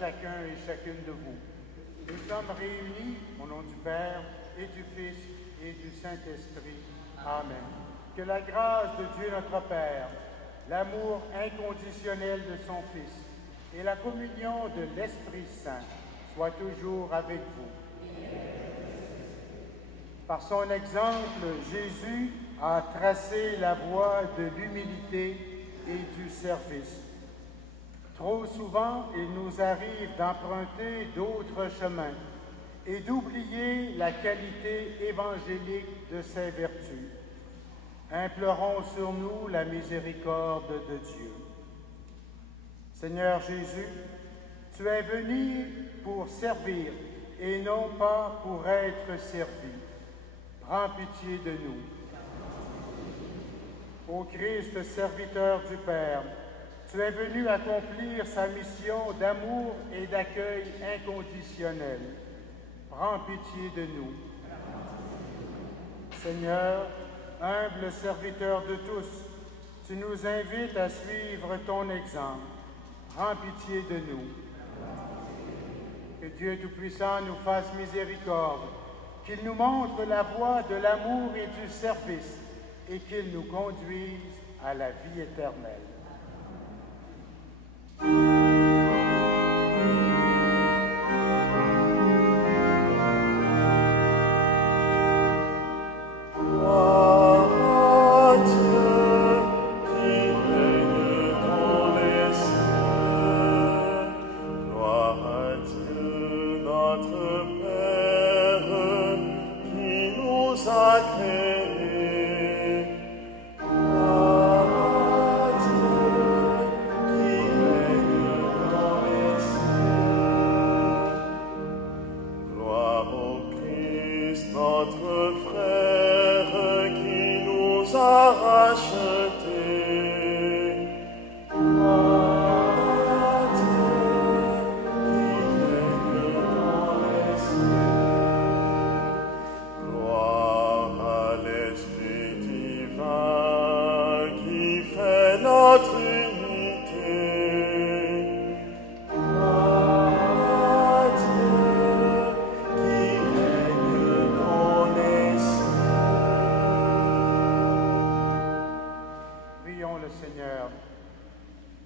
chacun et chacune de vous. Nous sommes réunis au nom du Père et du Fils et du Saint-Esprit. Amen. Que la grâce de Dieu notre Père, l'amour inconditionnel de son Fils et la communion de l'Esprit Saint soient toujours avec vous. Par son exemple, Jésus a tracé la voie de l'humilité et du service. Trop souvent, il nous arrive d'emprunter d'autres chemins et d'oublier la qualité évangélique de ses vertus. Implorons sur nous la miséricorde de Dieu. Seigneur Jésus, tu es venu pour servir et non pas pour être servi. Prends pitié de nous. Ô Christ, serviteur du Père, tu es venu accomplir sa mission d'amour et d'accueil inconditionnel. Prends pitié de nous. Seigneur, humble serviteur de tous, tu nous invites à suivre ton exemple. Prends pitié de nous. Que Dieu Tout-Puissant nous fasse miséricorde, qu'il nous montre la voie de l'amour et du service, et qu'il nous conduise à la vie éternelle.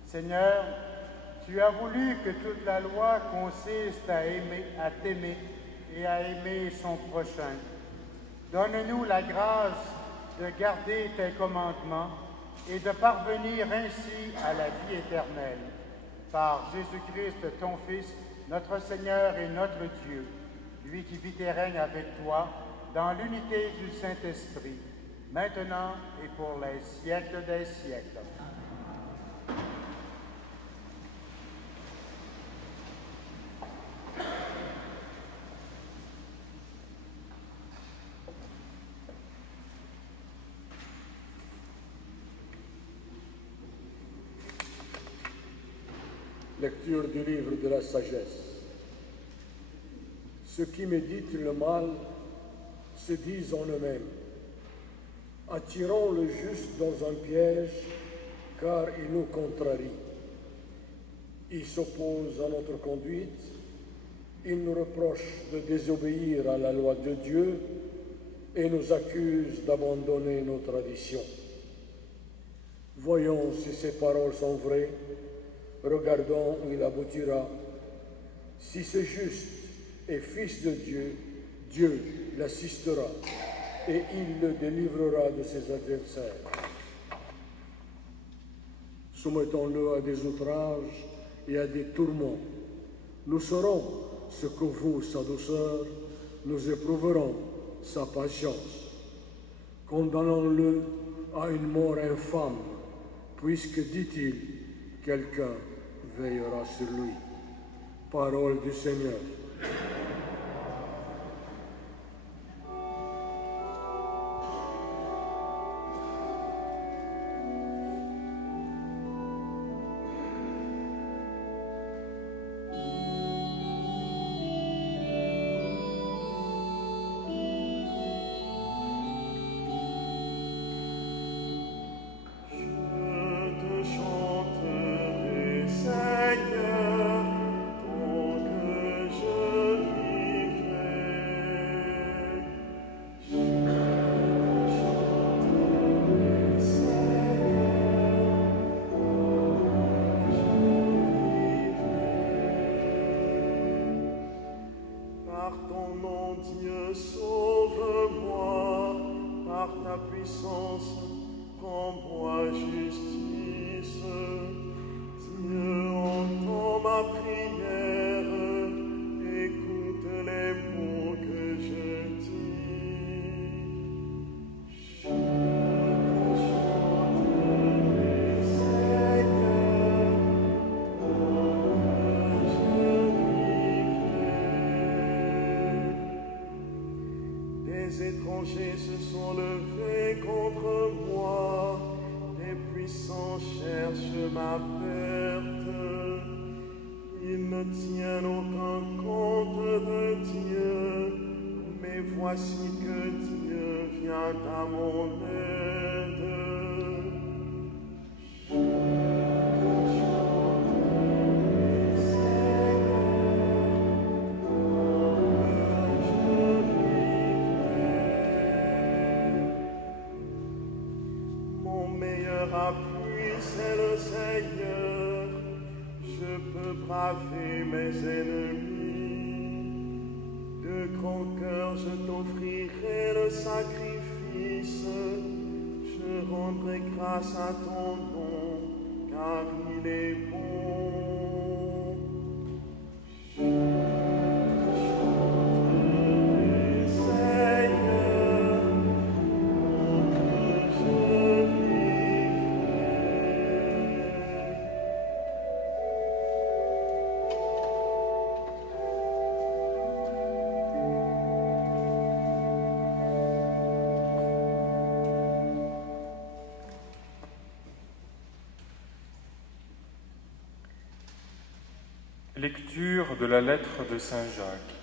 Seigneur, tu as voulu que toute la loi consiste à t'aimer et à aimer son prochain. Donne-nous la grâce de garder tes commandements et de parvenir ainsi à la vie éternelle. Par Jésus-Christ, ton Fils, notre Seigneur et notre Dieu, lui qui vit et règne avec toi dans l'unité du Saint-Esprit, maintenant et pour les siècles des siècles. Lecture du livre de la sagesse. Ceux qui méditent le mal se disent en eux-mêmes: attirons le juste dans un piège, car il nous contrarie. Il s'oppose à notre conduite, il nous reproche de désobéir à la loi de Dieu et nous accuse d'abandonner nos traditions. Voyons si ces paroles sont vraies. Regardons où il aboutira. Si ce juste est fils de Dieu, Dieu l'assistera et il le délivrera de ses adversaires. Soumettons-le à des outrages et à des tourments. Nous saurons ce que vaut sa douceur, nous éprouverons sa patience. Condamnons-le à une mort infâme, puisque, dit-il, quelqu'un veillera sur lui. Parole du Seigneur. Je te chanterai, Seigneur, ton puissance, rends-moi justice. Dieu, entends ma prière, écoute les mots que je dis. Je te chanterai, Seigneur, je vivrai. Des étrangers se sont levés contre moi, les puissants cherchent ma perte. Ils ne tiennent aucun compte de Dieu, mais voici que Dieu vient à mon aide. Je te chanterai, Seigneur, je vivrai. Mon meilleur appui, c'est le Seigneur. Je peux braver mes ennemis. De grand cœur, je t'offrirai le sacrifice. Je rendrai grâce à ton nom, car il est bon. Je te chanterai, Seigneur, je vivrai. Lecture de la lettre de Saint Jacques.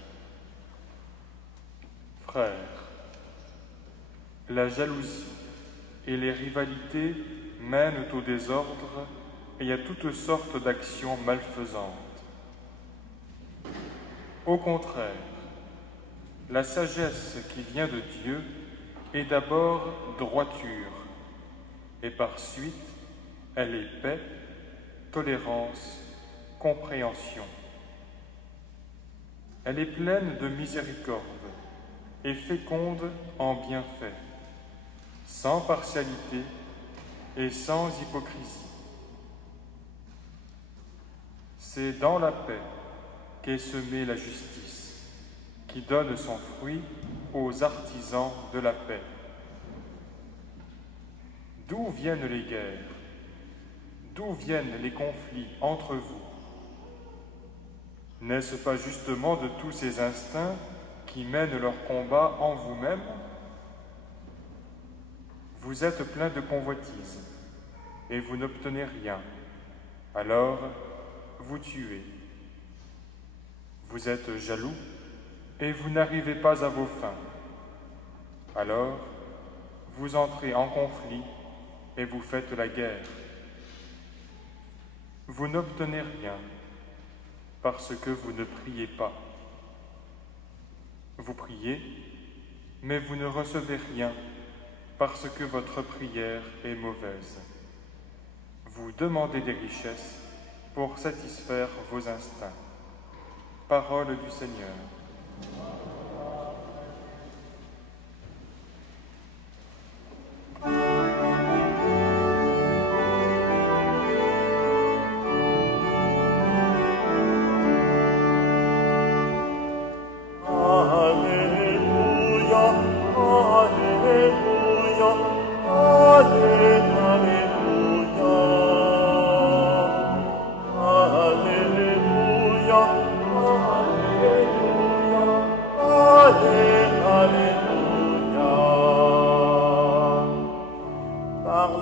Frères, la jalousie et les rivalités mènent au désordre et à toutes sortes d'actions malfaisantes. Au contraire, la sagesse qui vient de Dieu est d'abord droiture, et par suite, elle est paix, tolérance, compréhension. Elle est pleine de miséricorde et féconde en bienfaits, sans partialité et sans hypocrisie. C'est dans la paix qu'est semée la justice, qui donne son fruit aux artisans de la paix. D'où viennent les guerres? D'où viennent les conflits entre vous? N'est-ce pas justement de tous ces instincts qui mènent leur combat en vous-même? Vous êtes plein de convoitises et vous n'obtenez rien. Alors, vous tuez. Vous êtes jaloux et vous n'arrivez pas à vos fins. Alors, vous entrez en conflit et vous faites la guerre. Vous n'obtenez rien parce que vous ne priez pas. Vous priez, mais vous ne recevez rien parce que votre prière est mauvaise. Vous demandez des richesses pour satisfaire vos instincts. Parole du Seigneur.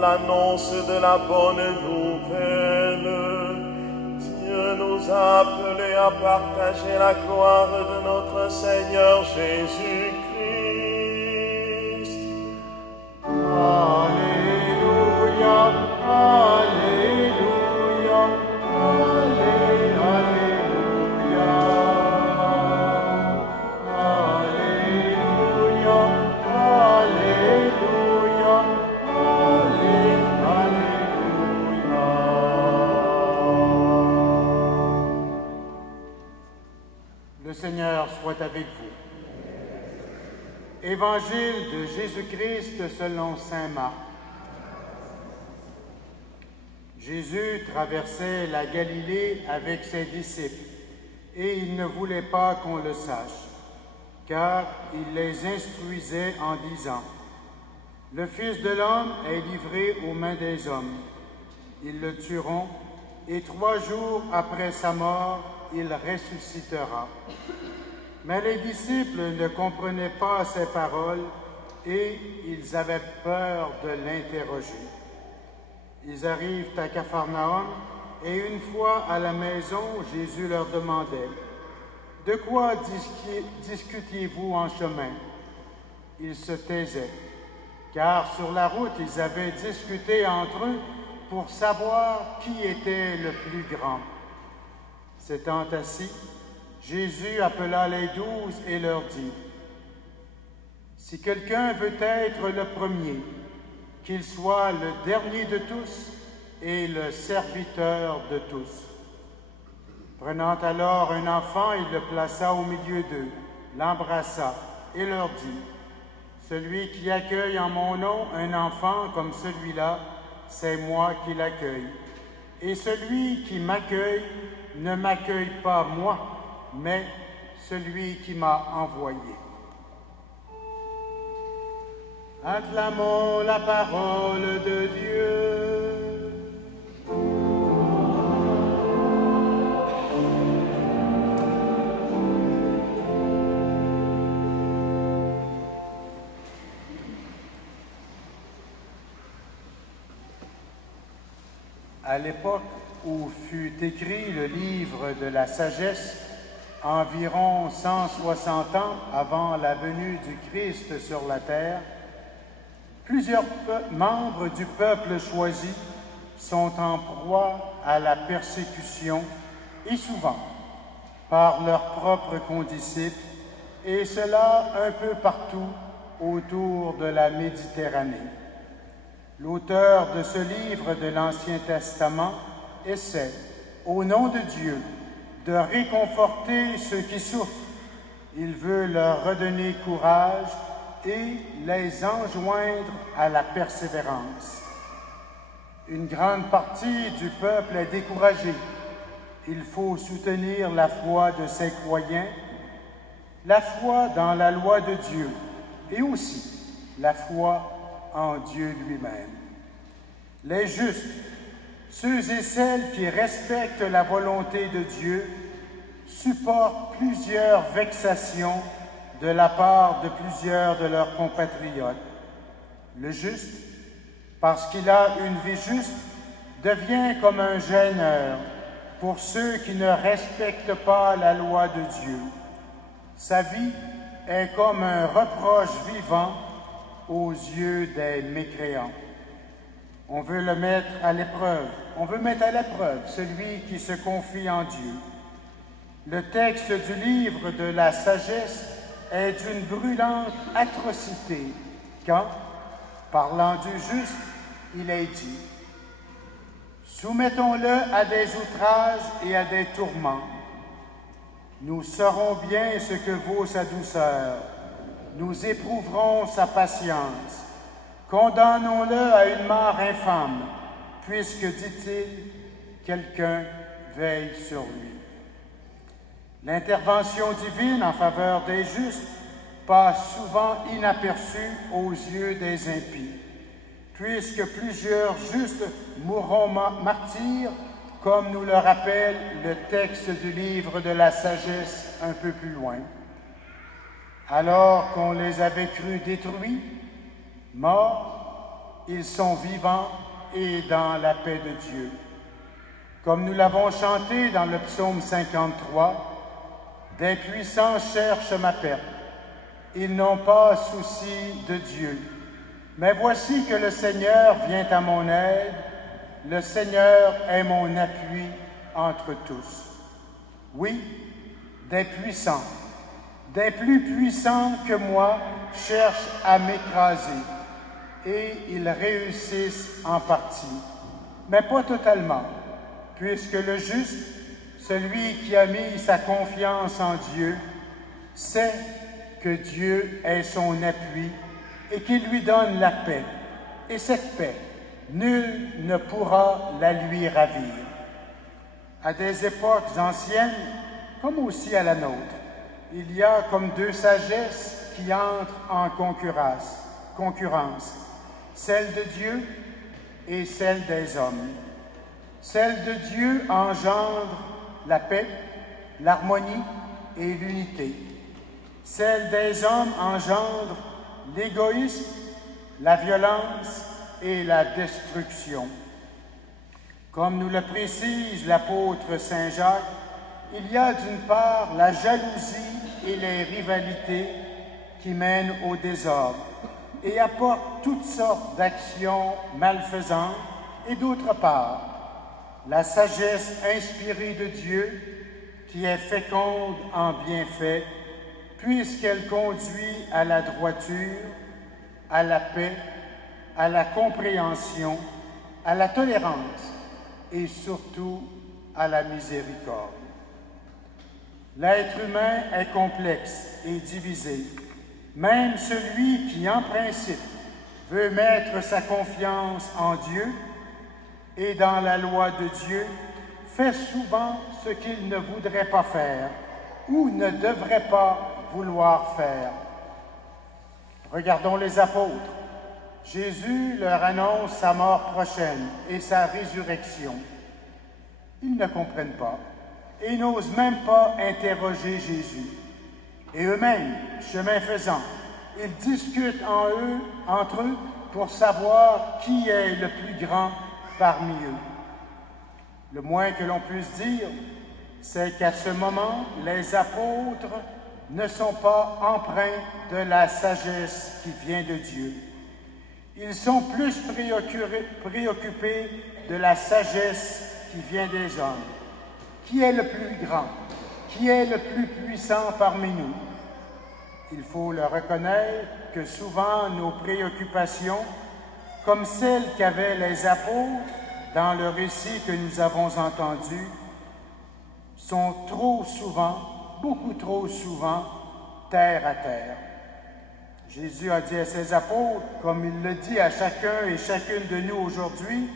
L'annonce de la bonne nouvelle, Dieu nous a appelés à partager la gloire de notre Seigneur Jésus-Christ. Alléluia, Alléluia, Alléluia, Alléluia, Alléluia. Le Seigneur soit avec vous. Évangile de Jésus-Christ selon saint Marc. Jésus traversait la Galilée avec ses disciples, et il ne voulait pas qu'on le sache, car il les instruisait en disant, « Le Fils de l'homme est livré aux mains des hommes. Ils le tueront, et 3 jours après sa mort, il ressuscitera. » Mais les disciples ne comprenaient pas ces paroles, et ils avaient peur de l'interroger. Ils arrivent à Capharnaüm, et une fois à la maison, Jésus leur demandait, « De quoi discutiez-vous en chemin ?» Ils se taisaient, car sur la route, ils avaient discuté entre eux pour savoir qui était le plus grand. S'étant assis, Jésus appela les 12 et leur dit, « Si quelqu'un veut être le premier, qu'il soit le dernier de tous et le serviteur de tous. » Prenant alors un enfant, il le plaça au milieu d'eux, l'embrassa et leur dit, « Celui qui accueille en mon nom un enfant comme celui-là, c'est moi qui l'accueille. Et celui qui m'accueille ne m'accueille pas moi, mais celui qui m'a envoyé. » Acclamons la parole de Dieu. À l'époque où fut écrit le livre de la sagesse, environ 160 ans avant la venue du Christ sur la terre, plusieurs membres du peuple choisi sont en proie à la persécution et souvent par leurs propres condisciples, et cela un peu partout autour de la Méditerranée. L'auteur de ce livre de l'Ancien Testament essaie, au nom de Dieu, de réconforter ceux qui souffrent. Il veut leur redonner courage et les enjoindre à la persévérance. Une grande partie du peuple est découragée. Il faut soutenir la foi de ses croyants, la foi dans la loi de Dieu et aussi la foi en Dieu lui-même. Les justes, ceux et celles qui respectent la volonté de Dieu, supportent plusieurs vexations de la part de plusieurs de leurs compatriotes. Le juste, parce qu'il a une vie juste, devient comme un gêneur pour ceux qui ne respectent pas la loi de Dieu. Sa vie est comme un reproche vivant aux yeux des mécréants. On veut le mettre à l'épreuve. On veut mettre à l'épreuve celui qui se confie en Dieu. Le texte du livre de la sagesse est d'une brûlante atrocité quand, parlant du juste, il est dit « Soumettons-le à des outrages et à des tourments. Nous saurons bien ce que vaut sa douceur. Nous éprouverons sa patience. Condamnons-le à une mort infâme, puisque, dit-il, quelqu'un veille sur lui. » L'intervention divine en faveur des justes passe souvent inaperçue aux yeux des impies, puisque plusieurs justes mourront martyrs, comme nous le rappelle le texte du livre de la sagesse un peu plus loin. Alors qu'on les avait crus détruits, morts, ils sont vivants et dans la paix de Dieu. Comme nous l'avons chanté dans le psaume 53, « Des puissants cherchent ma perte, ils n'ont pas souci de Dieu. Mais voici que le Seigneur vient à mon aide, le Seigneur est mon appui entre tous. » Oui, des puissants, des plus puissants que moi cherchent à m'écraser, et ils réussissent en partie, mais pas totalement, puisque le juste, celui qui a mis sa confiance en Dieu, sait que Dieu est son appui et qu'il lui donne la paix. Et cette paix, nul ne pourra la lui ravir. À des époques anciennes, comme aussi à la nôtre, il y a comme deux sagesses qui entrent en concurrence, celle de Dieu et celle des hommes. Celle de Dieu engendre la paix, l'harmonie et l'unité. Celle des hommes engendre l'égoïsme, la violence et la destruction. Comme nous le précise l'apôtre Saint Jacques, il y a d'une part la jalousie et les rivalités qui mènent au désordre et apportent toutes sortes d'actions malfaisantes, et d'autre part, la sagesse inspirée de Dieu qui est féconde en bienfaits, puisqu'elle conduit à la droiture, à la paix, à la compréhension, à la tolérance et surtout à la miséricorde. L'être humain est complexe et divisé. Même celui qui, en principe, veut mettre sa confiance en Dieu et dans la loi de Dieu, fait souvent ce qu'il ne voudrait pas faire ou ne devrait pas vouloir faire. Regardons les apôtres. Jésus leur annonce sa mort prochaine et sa résurrection. Ils ne comprennent pas et n'osent même pas interroger Jésus. Et eux-mêmes, chemin faisant, ils discutent entre eux pour savoir qui est le plus grand parmi eux. Le moins que l'on puisse dire, c'est qu'à ce moment, les apôtres ne sont pas empreints de la sagesse qui vient de Dieu. Ils sont plus préoccupés de la sagesse qui vient des hommes. Qui est le plus grand? Qui est le plus puissant parmi nous? Il faut le reconnaître que souvent nos préoccupations, comme celles qu'avaient les apôtres dans le récit que nous avons entendu, sont trop souvent, beaucoup trop souvent, terre à terre. Jésus a dit à ses apôtres, comme il le dit à chacun et chacune de nous aujourd'hui,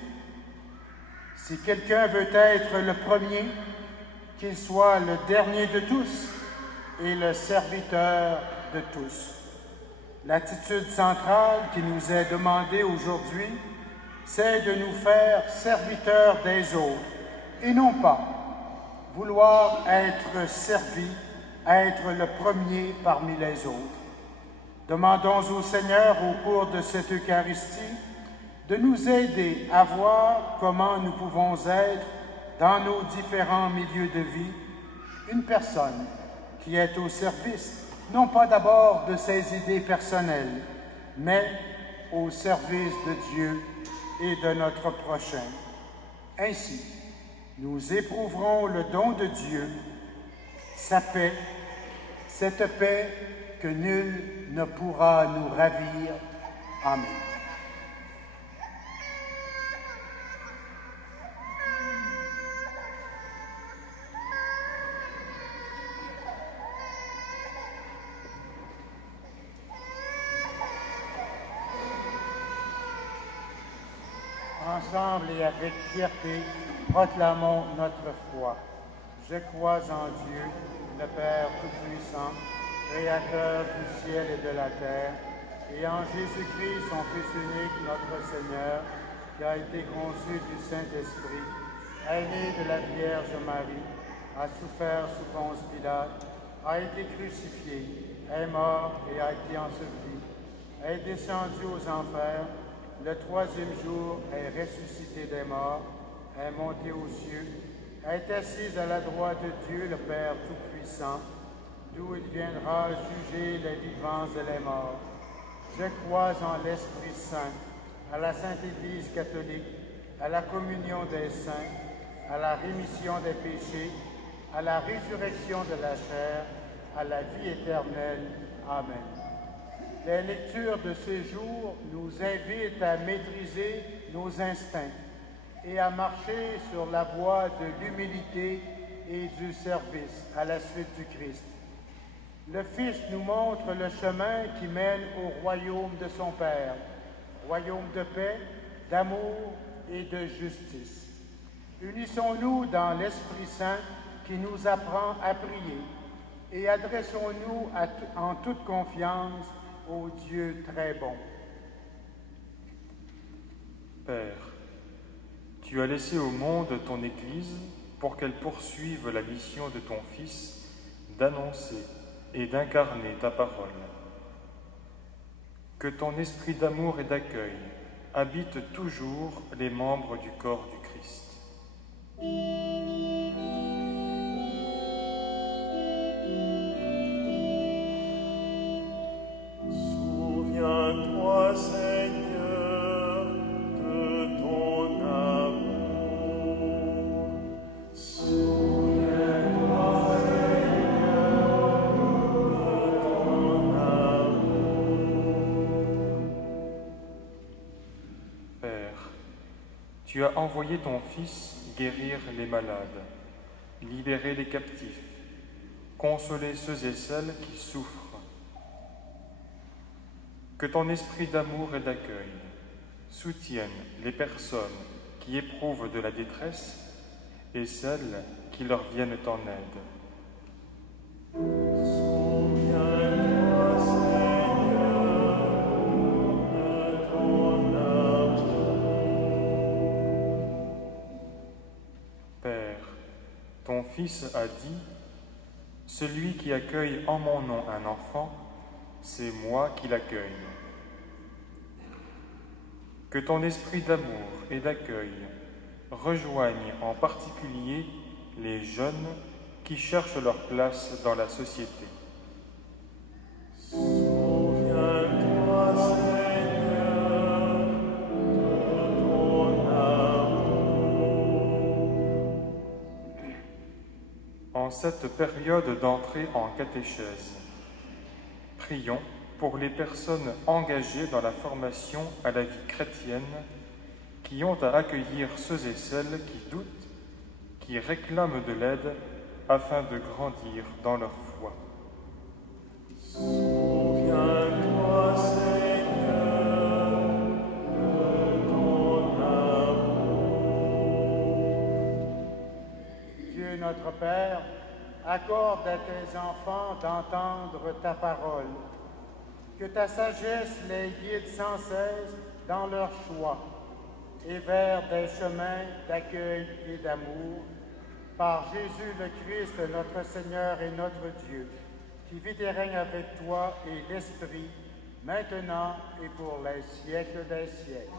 « Si quelqu'un veut être le premier, qu'il soit le dernier de tous et le serviteur de tous. » L'attitude centrale qui nous est demandée aujourd'hui, c'est de nous faire serviteurs des autres et non pas vouloir être servis, être le premier parmi les autres. Demandons au Seigneur au cours de cette Eucharistie de nous aider à voir comment nous pouvons être dans nos différents milieux de vie une personne qui est au service, non pas d'abord de ses idées personnelles, mais au service de Dieu et de notre prochain. Ainsi, nous éprouverons le don de Dieu, sa paix, cette paix que nul ne pourra nous ravir. Amen. Ensemble et avec fierté, proclamons notre foi. Je crois en Dieu, le Père Tout-Puissant, Créateur du ciel et de la terre, et en Jésus-Christ, son Fils unique, notre Seigneur, qui a été conçu du Saint-Esprit, est né de la Vierge Marie, a souffert sous Ponce Pilate, a été crucifié, est mort et a été enseveli, est descendu aux enfers, le troisième jour est ressuscité des morts, est monté aux cieux, est assis à la droite de Dieu, le Père Tout-Puissant, d'où il viendra juger les vivants et les morts. Je crois en l'Esprit Saint, à la Sainte Église catholique, à la communion des saints, à la rémission des péchés, à la résurrection de la chair, à la vie éternelle. Amen. Les lectures de ces jours nous invitent à maîtriser nos instincts et à marcher sur la voie de l'humilité et du service à la suite du Christ. Le Fils nous montre le chemin qui mène au royaume de son Père, royaume de paix, d'amour et de justice. Unissons-nous dans l'Esprit Saint qui nous apprend à prier et adressons-nous en toute confiance au Dieu très bon. Père, tu as laissé au monde ton Église pour qu'elle poursuive la mission de ton Fils d'annoncer et d'incarner ta parole. Que ton esprit d'amour et d'accueil habite toujours les membres du corps du Christ. Souviens-toi, Seigneur, de ton amour. Souviens-toi, Seigneur, de ton amour. Père, tu as envoyé ton Fils guérir les malades, libérer les captifs, consoler ceux et celles qui souffrent. Que ton esprit d'amour et d'accueil soutienne les personnes qui éprouvent de la détresse et celles qui leur viennent en aide. Souviens-toi, Seigneur, de ton amour. Père, ton Fils a dit, « Celui qui accueille en mon nom un enfant, c'est moi qui l'accueille. » Que ton esprit d'amour et d'accueil rejoigne en particulier les jeunes qui cherchent leur place dans la société. Souviens-toi, Seigneur, de ton amour. En cette période d'entrée en catéchèse, prions pour les personnes engagées dans la formation à la vie chrétienne, qui ont à accueillir ceux et celles qui doutent, qui réclament de l'aide afin de grandir dans leur foi. Souviens-toi, Seigneur, de ton amour. Dieu notre Père, accorde à tes enfants d'entendre ta parole. Que ta sagesse les guide sans cesse dans leur choix et vers des chemins d'accueil et d'amour. Par Jésus le Christ, notre Seigneur et notre Dieu, qui vit et règne avec toi et l'Esprit, maintenant et pour les siècles des siècles.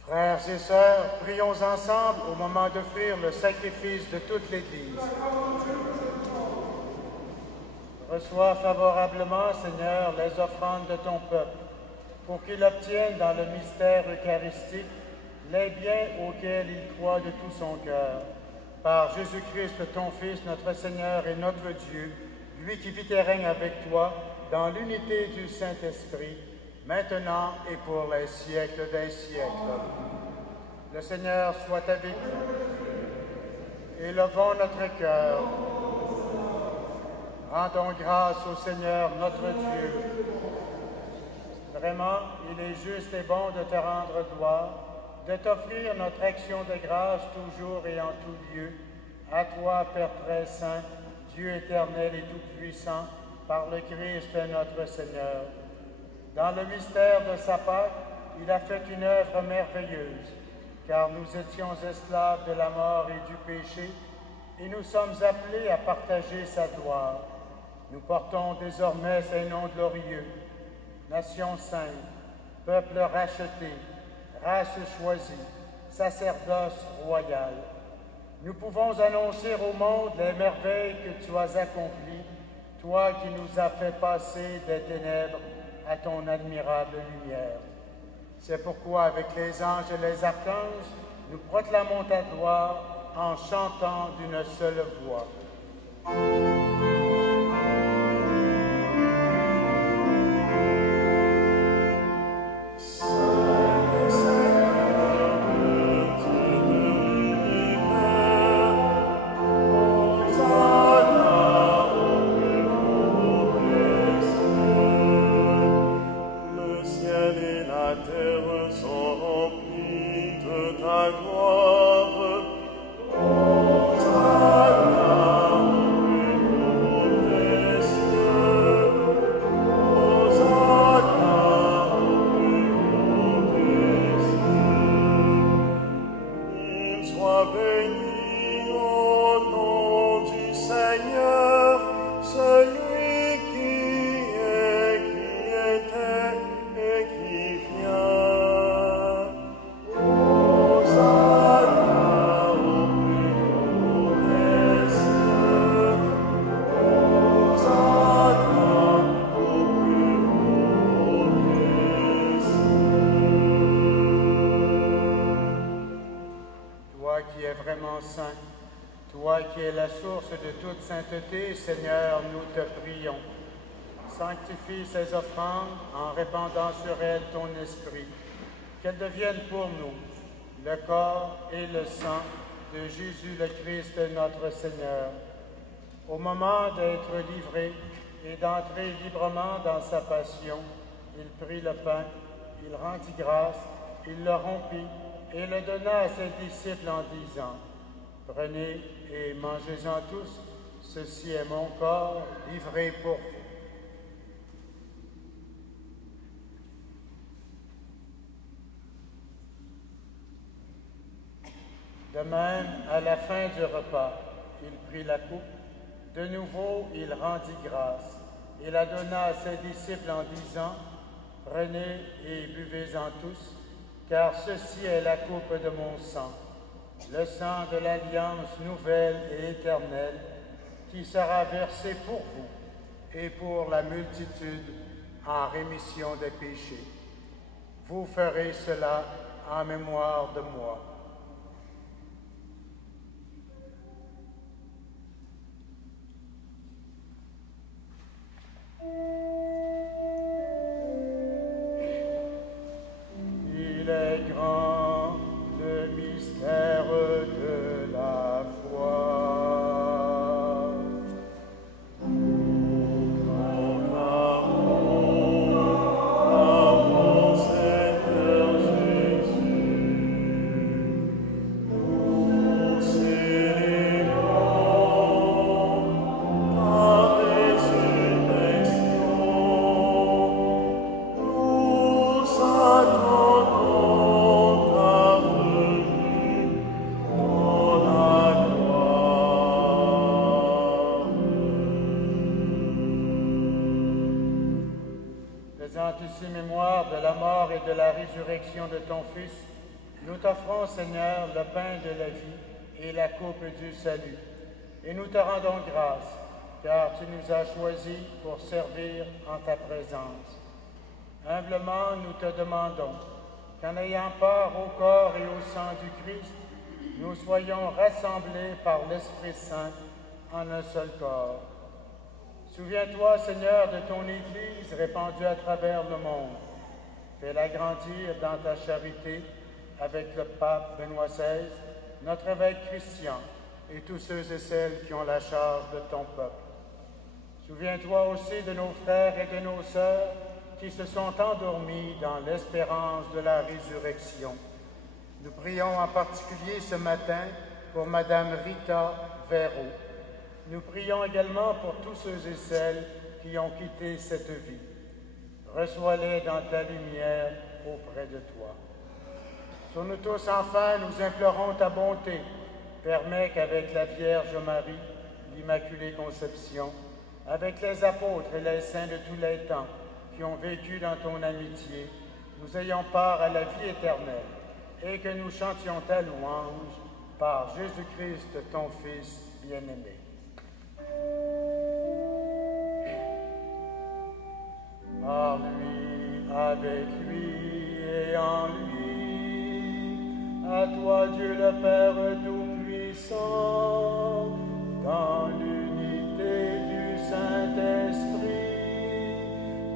Frères et sœurs, prions ensemble au moment d'offrir le sacrifice de toute l'Église. Reçois favorablement, Seigneur, les offrandes de ton peuple, pour qu'il obtienne dans le mystère eucharistique les biens auxquels il croit de tout son cœur. Par Jésus-Christ, ton Fils, notre Seigneur et notre Dieu, lui qui vit et règne avec toi dans l'unité du Saint-Esprit, maintenant et pour les siècles des siècles. Le Seigneur soit avec nous. Élevons notre cœur. Rendons grâce au Seigneur notre Dieu. Vraiment, il est juste et bon de te rendre gloire, de t'offrir notre action de grâce toujours et en tout lieu. À toi, Père très saint, Dieu éternel et tout-puissant, par le Christ notre Seigneur. Dans le mystère de sa Pâque, il a fait une œuvre merveilleuse, car nous étions esclaves de la mort et du péché, et nous sommes appelés à partager sa gloire. Nous portons désormais ses noms glorieux, nation sainte, peuple racheté, race choisie, sacerdoce royal. Nous pouvons annoncer au monde les merveilles que tu as accomplies, toi qui nous as fait passer des ténèbres à ton admirable lumière. C'est pourquoi, avec les anges et les archanges, nous proclamons ta gloire en chantant d'une seule voix. Toi qui es la source de toute sainteté, Seigneur, nous te prions. Sanctifie ces offrandes en répandant sur elles ton esprit, qu'elles deviennent pour nous le corps et le sang de Jésus le Christ notre Seigneur. Au moment d'être livré et d'entrer librement dans sa passion, il prit le pain, il rendit grâce, il le rompit et le donna à ses disciples en disant: Prenez et mangez-en tous, ceci est mon corps livré pour vous. De même, à la fin du repas, il prit la coupe, de nouveau il rendit grâce, et la donna à ses disciples en disant: Prenez et buvez-en tous, car ceci est la coupe de mon sang, le sang de l'alliance nouvelle et éternelle, qui sera versé pour vous et pour la multitude en rémission des péchés. Vous ferez cela en mémoire de moi. Il est grand le mystère de la foi. Ici mémoire de la mort et de la résurrection de ton Fils, nous t'offrons, Seigneur, le pain de la vie et la coupe du salut. Et nous te rendons grâce, car tu nous as choisis pour servir en ta présence. Humblement, nous te demandons qu'en ayant part au corps et au sang du Christ, nous soyons rassemblés par l'Esprit Saint en un seul corps. Souviens-toi, Seigneur, de ton Église répandue à travers le monde. Fais-la grandir dans ta charité avec le pape Benoît XVI, notre évêque Christian et tous ceux et celles qui ont la charge de ton peuple. Souviens-toi aussi de nos frères et de nos sœurs qui se sont endormis dans l'espérance de la résurrection. Nous prions en particulier ce matin pour Madame Rita Véro. Nous prions également pour tous ceux et celles qui ont quitté cette vie. Reçois-les dans ta lumière auprès de toi. Sur nous tous, enfin, nous implorons ta bonté. Permets qu'avec la Vierge Marie, l'Immaculée Conception, avec les apôtres et les saints de tous les temps qui ont vécu dans ton amitié, nous ayons part à la vie éternelle et que nous chantions ta louange par Jésus-Christ, ton Fils bien-aimé. Par lui, avec lui et en lui, à toi Dieu le Père Tout-Puissant, dans l'unité du Saint-Esprit,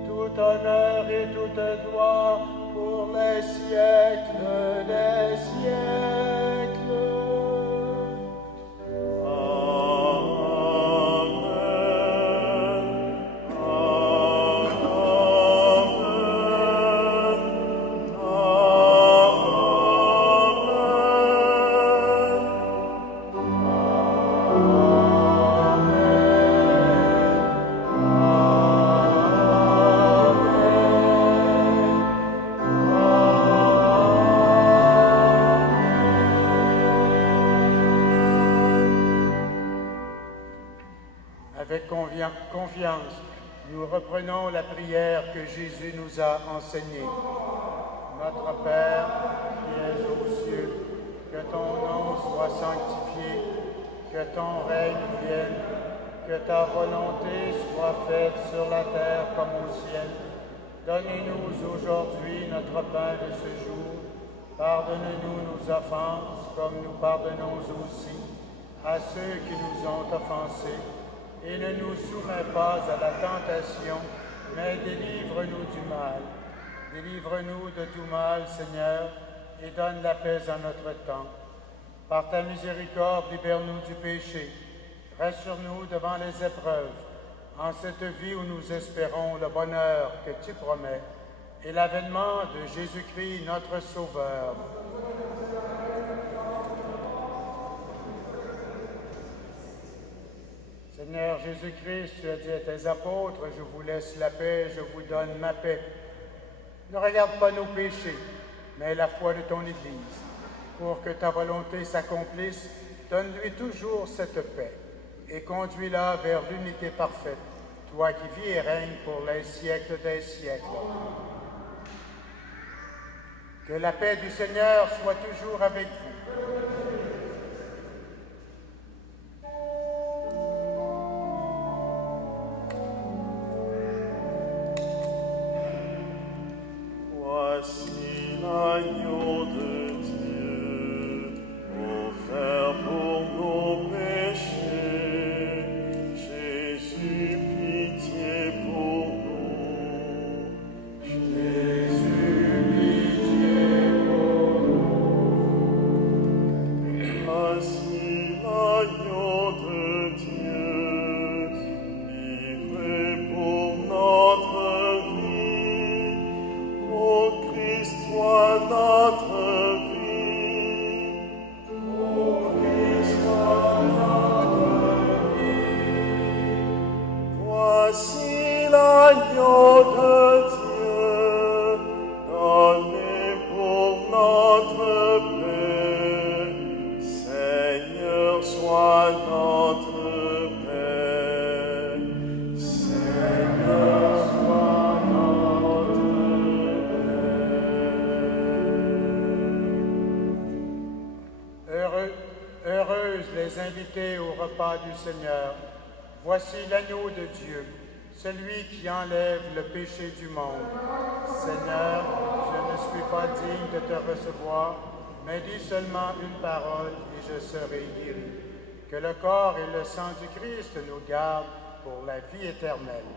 tout honneur et toute gloire pour les siècles des siècles. Confiance, nous reprenons la prière que Jésus nous a enseignée. Notre Père, qui es aux cieux, que ton nom soit sanctifié, que ton règne vienne, que ta volonté soit faite sur la terre comme au ciel. Donnez-nous aujourd'hui notre pain de ce jour. Pardonne-nous nos offenses, comme nous pardonnons aussi à ceux qui nous ont offensés. Et ne nous soumets pas à la tentation, mais délivre-nous du mal. Délivre-nous de tout mal, Seigneur, et donne la paix à notre temps. Par ta miséricorde, libère-nous du péché. Rassure-nous devant les épreuves, en cette vie où nous espérons le bonheur que tu promets et l'avènement de Jésus-Christ, notre Sauveur. Seigneur Jésus-Christ, tu as dit à tes apôtres, je vous laisse la paix, je vous donne ma paix. Ne regarde pas nos péchés, mais la foi de ton Église. Pour que ta volonté s'accomplisse, donne-lui toujours cette paix et conduis-la vers l'unité parfaite, toi qui vis et règnes pour les siècles des siècles. Que la paix du Seigneur soit toujours avec vous. Voici l'agneau de Dieu, offert pour nos péchés. Jésus, pitié pour nous. Jésus, pitié pour nous. Voici l'agneau de Dieu, livré pour notre vie. Ô Christ, toi notre vie. Ô Christ, toi notre vie. Voici l'agneau de Dieu, donné pour notre paix. Seigneur, sois notre paix. Seigneur, sois notre paix. Heureuses les invités au repas du Seigneur. Voici l'agneau de Dieu, celui qui enlève le péché du monde. Seigneur, je ne suis pas digne de te recevoir, mais dis seulement une parole et je serai guéri. Que le corps et le sang du Christ nous gardent pour la vie éternelle.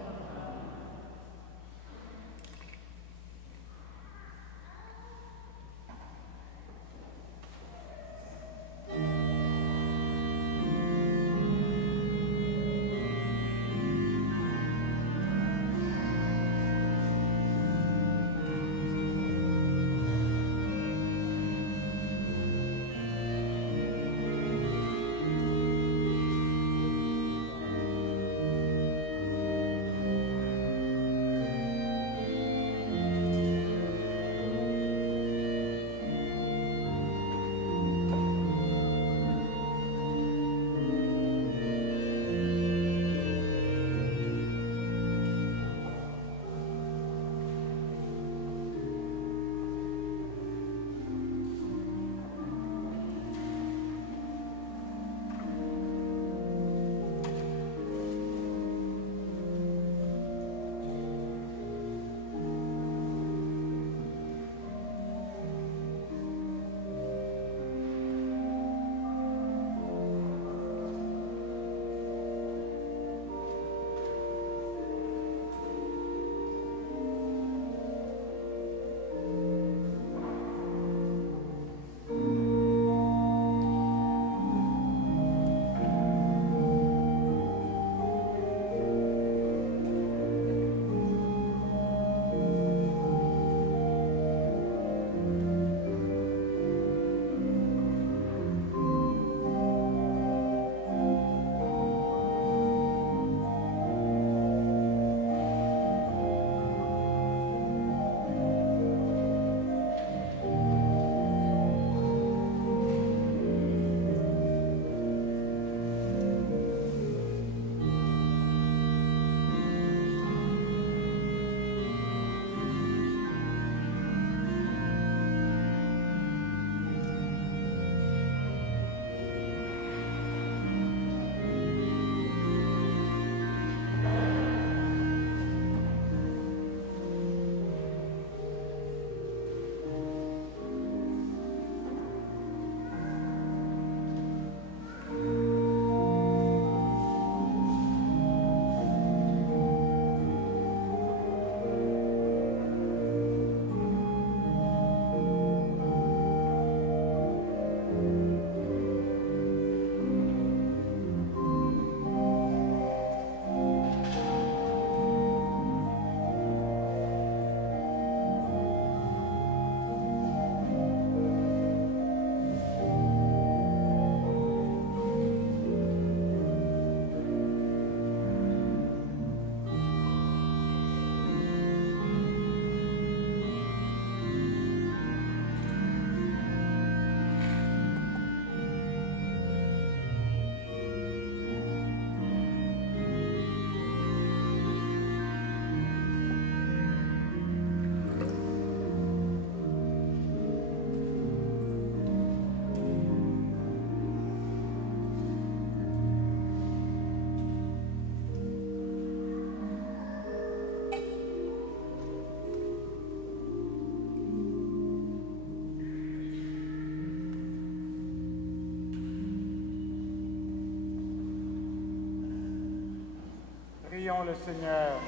Prions le Seigneur.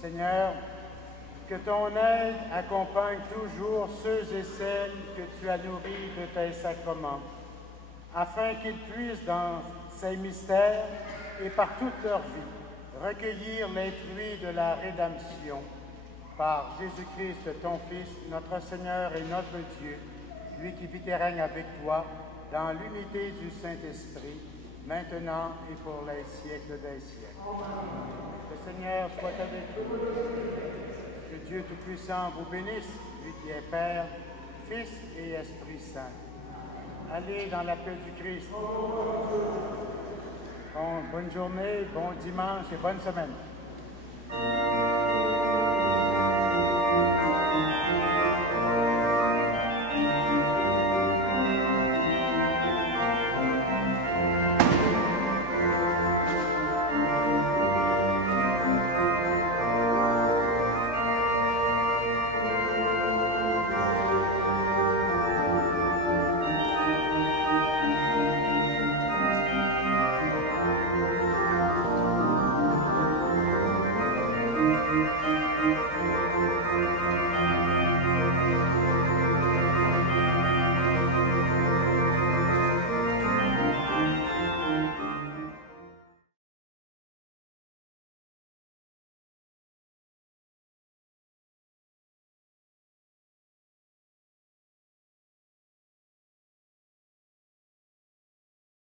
Seigneur, que ton aide accompagne toujours ceux et celles que tu as nourris de tes sacrements, afin qu'ils puissent, dans ces mystères et par toute leur vie, recueillir les fruits de la rédemption. Par Jésus-Christ, ton Fils, notre Seigneur et notre Dieu, lui qui vit et règne avec toi, dans l'unité du Saint-Esprit, maintenant et pour les siècles des siècles. Le Seigneur soit avec vous. Que Dieu Tout-Puissant vous bénisse, lui qui est Père, Fils et Esprit Saint. Allez dans la paix du Christ. Bonne journée, bon dimanche et bonne semaine.